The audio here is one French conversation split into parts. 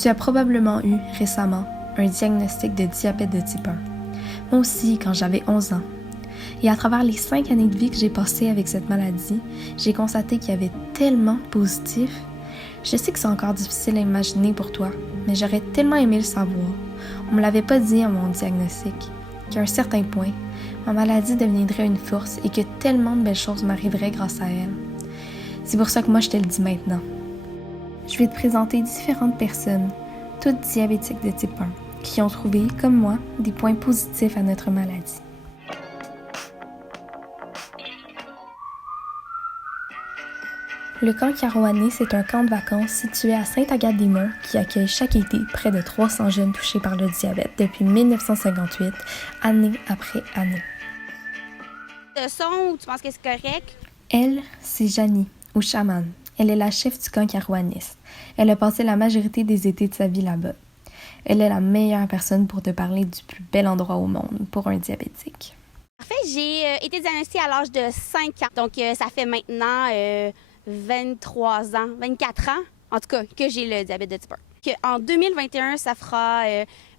Tu as probablement eu, récemment, un diagnostic de diabète de type 1. Moi aussi, quand j'avais 11 ans. Et à travers les 5 années de vie que j'ai passées avec cette maladie, j'ai constaté qu'il y avait tellement de positifs. Je sais que c'est encore difficile à imaginer pour toi, mais j'aurais tellement aimé le savoir. On me l'avait pas dit à mon diagnostic, qu'à un certain point, ma maladie deviendrait une force et que tellement de belles choses m'arriveraient grâce à elle. C'est pour ça que moi je te le dis maintenant. Je vais te présenter différentes personnes, toutes diabétiques de type 1, qui ont trouvé, comme moi, des points positifs à notre maladie. Le camp Carouanis, c'est un camp de vacances situé à Sainte-Agathe-des-Monts qui accueille chaque été près de 300 jeunes touchés par le diabète depuis 1958, année après année. Le son, tu penses que c'est correct? Elle, c'est Janie, ou Chamane. Elle est la chef du camp Carouanis. Elle a passé la majorité des étés de sa vie là-bas. Elle est la meilleure personne pour te parler du plus bel endroit au monde pour un diabétique. En fait, j'ai été diagnostiquée à l'âge de 5 ans. Donc, ça fait maintenant 23 ans, 24 ans, en tout cas, que j'ai le diabète de type 1. En 2021, ça fera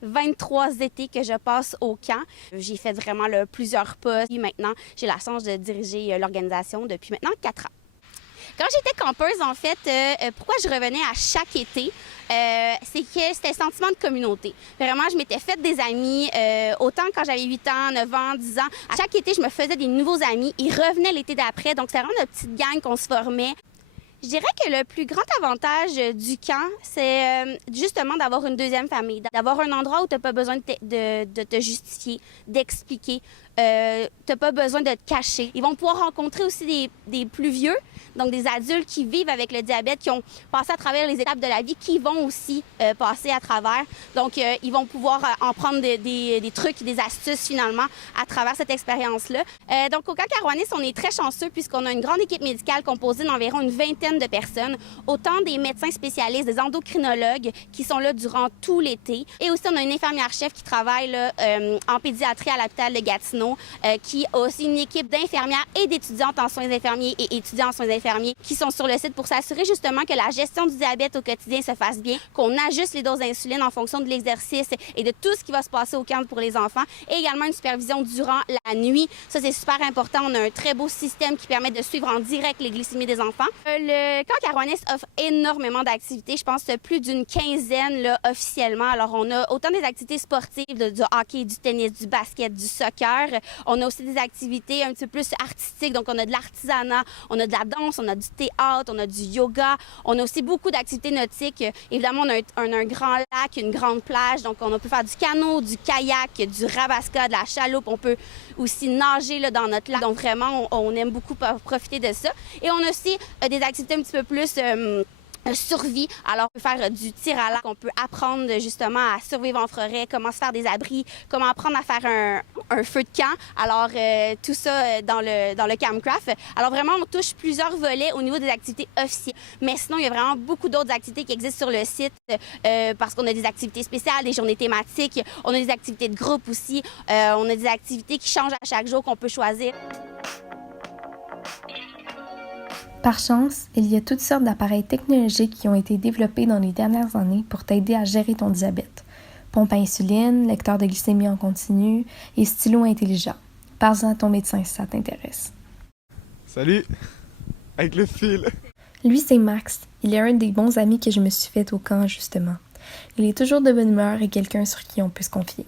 23 étés que je passe au camp. J'ai fait vraiment plusieurs postes. Et maintenant, j'ai la chance de diriger l'organisation depuis maintenant 4 ans. Quand j'étais campeuse, en fait, pourquoi je revenais à chaque été, c'est que c'était un sentiment de communauté. Vraiment, je m'étais fait des amis, autant quand j'avais 8 ans, 9 ans, 10 ans. À chaque été, je me faisais des nouveaux amis. Ils revenaient l'été d'après, donc c'était vraiment une petite gang qu'on se formait. Je dirais que le plus grand avantage du camp, c'est justement d'avoir une deuxième famille, d'avoir un endroit où tu n'as pas besoin de te justifier, d'expliquer. Tu n'as pas besoin de te cacher. Ils vont pouvoir rencontrer aussi des plus vieux, donc des adultes qui vivent avec le diabète, qui ont passé à travers les étapes de la vie, qui vont aussi passer à travers. Donc, ils vont pouvoir en prendre des trucs, des astuces finalement à travers cette expérience-là. Donc, au camp Carouanis, on est très chanceux puisqu'on a une grande équipe médicale composée d'environ une vingtaine de personnes, autant des médecins spécialistes, des endocrinologues qui sont là durant tout l'été. Et aussi, on a une infirmière-chef qui travaille là, en pédiatrie à l'hôpital de Gatineau, qui a aussi une équipe d'infirmières et d'étudiantes en soins infirmiers et étudiants en soins infirmiers qui sont sur le site pour s'assurer justement que la gestion du diabète au quotidien se fasse bien, qu'on ajuste les doses d'insuline en fonction de l'exercice et de tout ce qui va se passer au camp pour les enfants, et également une supervision durant la nuit. Ça, c'est super important. On a un très beau système qui permet de suivre en direct les glycémies des enfants. Le camp Carouanis offre énormément d'activités. Je pense plus d'une quinzaine là, officiellement. Alors, on a autant des activités sportives, du hockey, du tennis, du basket, du soccer. On a aussi des activités un petit peu plus artistiques. Donc, on a de l'artisanat, on a de la danse, on a du théâtre, on a du yoga. On a aussi beaucoup d'activités nautiques. Évidemment, on a un grand lac, une grande plage. Donc, on peut faire du canot, du kayak, du rabasca, de la chaloupe. On peut aussi nager là, dans notre lac. Donc, vraiment, on aime beaucoup profiter de ça. Et on a aussi des activités un petit peu plus survie. Alors, on peut faire du tir à l'arc, on peut apprendre justement à survivre en forêt, comment se faire des abris, comment apprendre à faire un feu de camp. Alors, tout ça dans le Campcraft. Alors, vraiment, on touche plusieurs volets au niveau des activités officielles. Mais sinon, il y a vraiment beaucoup d'autres activités qui existent sur le site parce qu'on a des activités spéciales, des journées thématiques, on a des activités de groupe aussi, on a des activités qui changent à chaque jour qu'on peut choisir. Par chance, il y a toutes sortes d'appareils technologiques qui ont été développés dans les dernières années pour t'aider à gérer ton diabète. Pompe à insuline, lecteur de glycémie en continu et stylo intelligent. Parle-en à ton médecin si ça t'intéresse. Salut! Avec le fil! Lui, c'est Max. Il est un des bons amis que je me suis fait au camp, justement. Il est toujours de bonne humeur et quelqu'un sur qui on peut se confier.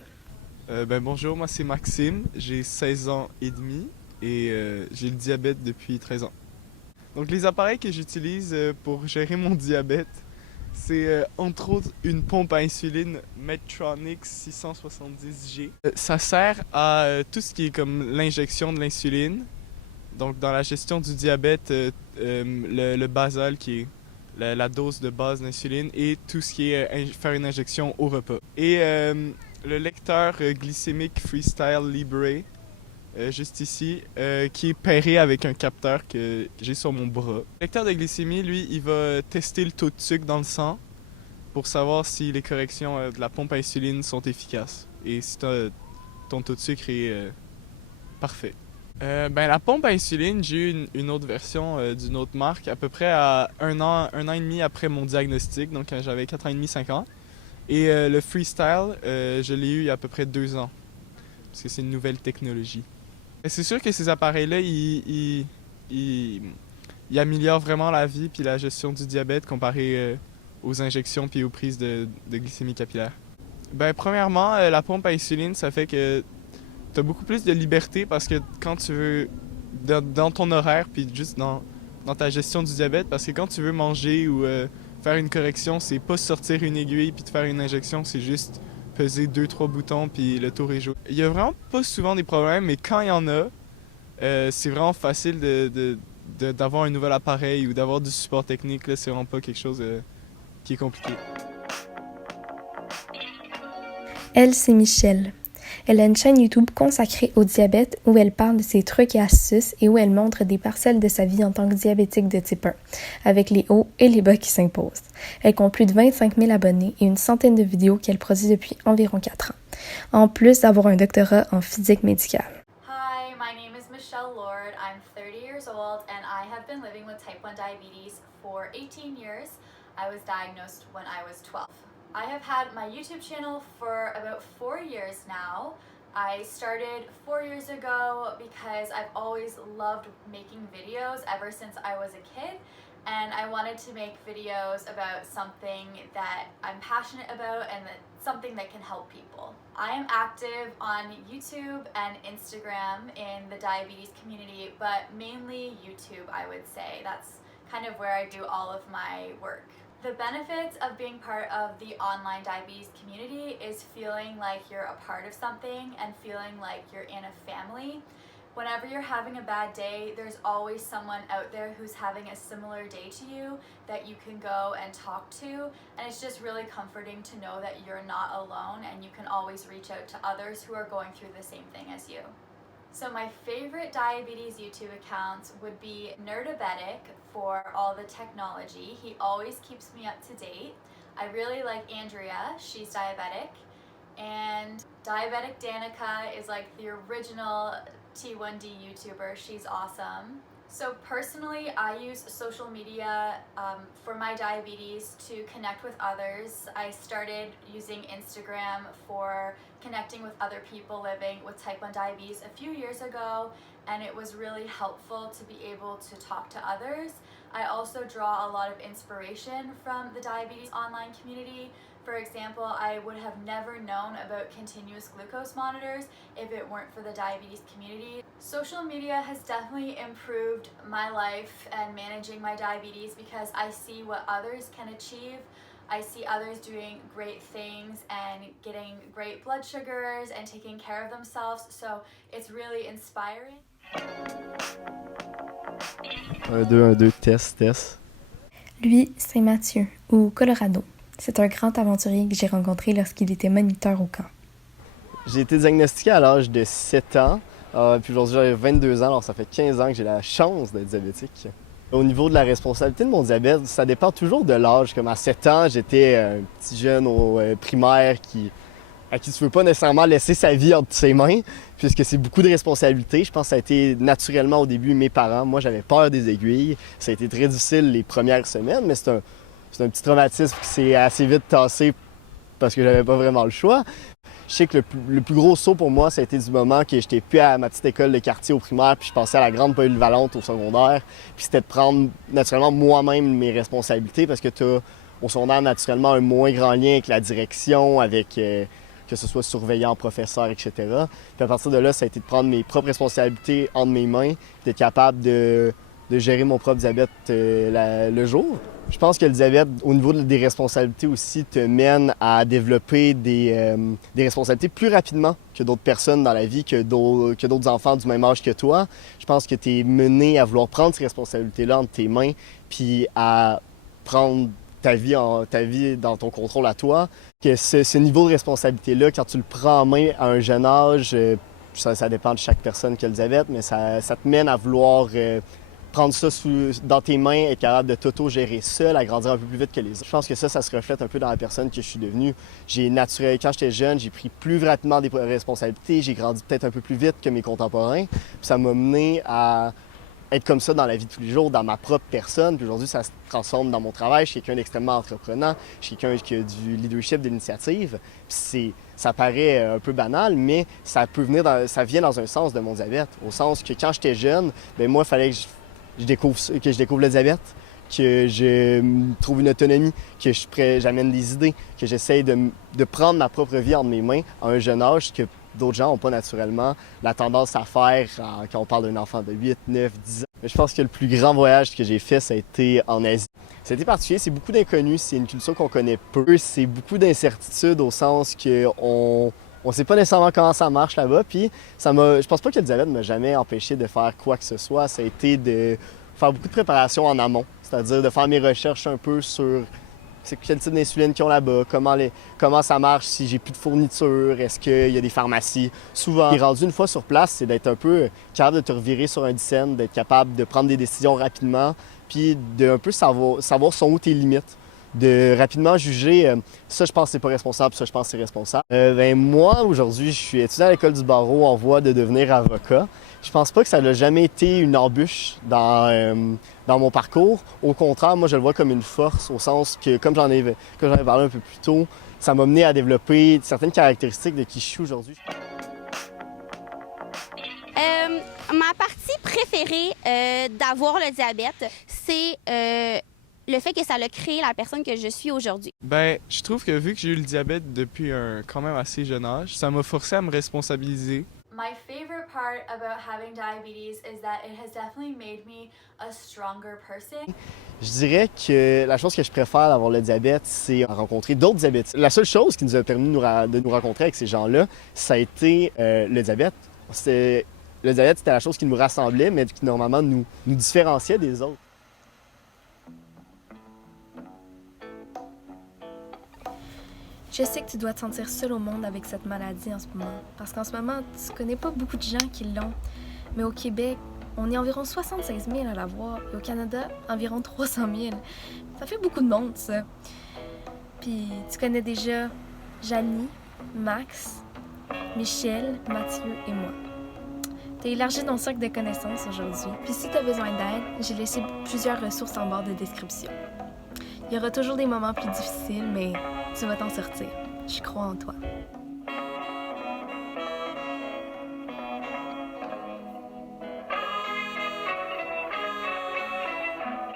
Bonjour, moi c'est Maxime, j'ai 16 ans et demi et j'ai le diabète depuis 13 ans. Donc les appareils que j'utilise pour gérer mon diabète, c'est entre autres une pompe à insuline Medtronic 670G. Ça sert à tout ce qui est comme l'injection de l'insuline. Donc dans la gestion du diabète, le basal qui est la dose de base d'insuline et tout ce qui est faire une injection au repas. Et le lecteur glycémique Freestyle Libre, juste ici, qui est pairé avec un capteur que j'ai sur mon bras. Le lecteur de glycémie, lui, il va tester le taux de sucre dans le sang pour savoir si les corrections de la pompe à insuline sont efficaces et si ton taux de sucre est parfait. La pompe à insuline, j'ai eu une autre version d'une autre marque à peu près à un an et demi après mon diagnostic, donc quand j'avais 4 ans et demi, 5 ans. Et le freestyle, je l'ai eu il y a à peu près 2 ans, parce que c'est une nouvelle technologie. Et c'est sûr que ces appareils-là, ils améliorent vraiment la vie puis la gestion du diabète comparé aux injections puis aux prises de glycémie capillaire. Ben, premièrement, la pompe à insuline, ça fait que tu as beaucoup plus de liberté parce que quand tu veux, dans ton horaire puis juste dans ta gestion du diabète, parce que quand tu veux manger ou faire une correction, c'est pas sortir une aiguille puis te faire une injection, c'est juste peser 2-3 boutons puis le tour est joué. Il y a vraiment pas souvent des problèmes, mais quand il y en a, c'est vraiment facile d'avoir un nouvel appareil ou d'avoir du support technique. Là, c'est vraiment pas quelque chose qui est compliqué. Elle, c'est Michelle. Elle a une chaîne YouTube consacrée au diabète où elle parle de ses trucs et astuces et où elle montre des parcelles de sa vie en tant que diabétique de type 1, avec les hauts et les bas qui s'imposent. Elle compte plus de 25 000 abonnés et une centaine de vidéos qu'elle produit depuis environ 4 ans, en plus d'avoir un doctorat en physique médicale. Hi, my name is Michelle Lord. I'm 30 years old and I have been living with type 1 diabetes for 18 years. I was diagnosed when I was 12. I have had my YouTube channel for about 4 years now. I started 4 years ago because I've always loved making videos ever since I was a kid, and I wanted to make videos about something that I'm passionate about and something that can help people. I am active on YouTube and Instagram in the diabetes community, but mainly YouTube, I would say. That's kind of where I do all of my work. The benefits of being part of the online diabetes community is feeling like you're a part of something and feeling like you're in a family. Whenever you're having a bad day, there's always someone out there who's having a similar day to you that you can go and talk to, and it's just really comforting to know that you're not alone and you can always reach out to others who are going through the same thing as you. So my favorite diabetes YouTube accounts would be Nerdabetic for all the technology. He always keeps me up to date. I really like Andrea, she's diabetic. And Diabetic Danica is like the original T1D YouTuber, she's awesome. So personally, I use social media for my diabetes to connect with others. I started using Instagram for connecting with other people living with type 1 diabetes a few years ago, and it was really helpful to be able to talk to others. I also draw a lot of inspiration from the diabetes online community. For example, I would have never known about continuous glucose monitors if it weren't for the diabetes community. Social media has definitely improved my life and managing my diabetes because I see what others can achieve. I see others doing great things and getting great blood sugars and taking care of themselves, so it's really inspiring. 1, 2, 1, 2, test. Lui, c'est Mathieu, au Colorado. C'est un grand aventurier que j'ai rencontré lorsqu'il était moniteur au camp. J'ai été diagnostiqué à l'âge de 7 ans, puis aujourd'hui j'ai 22 ans, alors ça fait 15 ans que j'ai la chance d'être diabétique. Au niveau de la responsabilité de mon diabète, ça dépend toujours de l'âge. Comme à 7 ans, j'étais un petit jeune au primaire à qui tu ne veux pas nécessairement laisser sa vie entre ses mains, puisque c'est beaucoup de responsabilités. Je pense que ça a été naturellement au début mes parents. Moi, j'avais peur des aiguilles. Ça a été très difficile les premières semaines, mais c'est un petit traumatisme qui s'est assez vite tassé parce que j'avais pas vraiment le choix. Je sais que le plus gros saut pour moi, ça a été du moment que j'étais plus à ma petite école de quartier au primaire, puis je passais à la grande polyvalente au secondaire. Puis c'était de prendre naturellement moi-même mes responsabilités parce que tu as au secondaire naturellement un moins grand lien avec la direction, avec que ce soit surveillant, professeur, etc. Puis à partir de là, ça a été de prendre mes propres responsabilités entre mes mains, d'être capable de gérer mon propre diabète le jour. Je pense que le diabète, au niveau des responsabilités aussi, te mène à développer des responsabilités plus rapidement que d'autres personnes dans la vie, que d'autres enfants du même âge que toi. Je pense que tu es mené à vouloir prendre ces responsabilités-là entre tes mains, puis à prendre ta vie dans ton contrôle à toi. Que ce niveau de responsabilité-là, quand tu le prends en main à un jeune âge, ça dépend de chaque personne qui a le diabète, mais ça te mène à vouloir prendre ça dans tes mains, être capable de t'auto-gérer seul, à grandir un peu plus vite que les autres. Je pense que ça se reflète un peu dans la personne que je suis devenue. Quand j'étais jeune, j'ai pris plus rapidement des responsabilités, j'ai grandi peut-être un peu plus vite que mes contemporains. Puis ça m'a mené à être comme ça dans la vie de tous les jours, dans ma propre personne. Puis aujourd'hui, ça se transforme dans mon travail. Je suis quelqu'un d'extrêmement entreprenant. Je suis quelqu'un qui a du leadership, de l'initiative. Puis ça paraît un peu banal, mais ça vient dans un sens de mon diabète. Au sens que quand j'étais jeune, bien moi, il fallait que je découvre le diabète, que je trouve une autonomie, que j'amène des idées, que j'essaye de prendre ma propre vie entre mes mains à un jeune âge que d'autres gens n'ont pas naturellement la tendance à faire quand on parle d'un enfant de 8, 9, 10 ans. Mais je pense que le plus grand voyage que j'ai fait, ça a été en Asie. Ça a été particulier, c'est beaucoup d'inconnus, c'est une culture qu'on connaît peu, c'est beaucoup d'incertitudes au sens qu'on ne sait pas nécessairement comment ça marche là-bas. Puis je pense pas que le diabète m'a jamais empêché de faire quoi que ce soit. Ça a été de faire beaucoup de préparation en amont, c'est-à-dire de faire mes recherches un peu sur quel type d'insuline qu'ils ont là-bas, comment ça marche, si j'ai plus de fourniture, est-ce qu'il y a des pharmacies. Souvent, rendu une fois sur place, c'est d'être un peu capable de te revirer sur un dizaine, d'être capable de prendre des décisions rapidement, puis de un peu savoir sont où tes limites, de rapidement juger ça je pense que c'est pas responsable, ça je pense que c'est responsable. Moi, aujourd'hui, je suis étudiant à l'école du barreau en voie de devenir avocat. Je pense pas que ça n'a jamais été une embûche dans mon parcours. Au contraire, moi, je le vois comme une force, au sens que, comme j'en ai parlé un peu plus tôt, ça m'a mené à développer certaines caractéristiques de qui je suis aujourd'hui. Ma partie préférée d'avoir le diabète, c'est le fait que ça a créé la personne que je suis aujourd'hui. Ben, je trouve que vu que j'ai eu le diabète depuis un quand même assez jeune âge, ça m'a forcé à me responsabiliser. My favorite part about having diabetes is that it has definitely made me a stronger person. Je dirais que la chose que je préfère d'avoir le diabète, c'est rencontrer d'autres diabétiques. La seule chose qui nous a permis de nous rencontrer avec ces gens-là, ça a été le diabète. Le diabète, c'était la chose qui nous rassemblait, mais qui normalement nous différenciait des autres. Je sais que tu dois te sentir seul au monde avec cette maladie en ce moment, parce qu'en ce moment, tu connais pas beaucoup de gens qui l'ont. Mais au Québec, on est environ 76 000 à l'avoir, et au Canada, environ 300 000. Ça fait beaucoup de monde, ça. Puis tu connais déjà Janie, Max, Michel, Mathieu et moi. T'as élargi ton cercle de connaissances aujourd'hui. Puis si t'as besoin d'aide, j'ai laissé plusieurs ressources en barre de description. Il y aura toujours des moments plus difficiles, mais tu vas t'en sortir. Je crois en toi.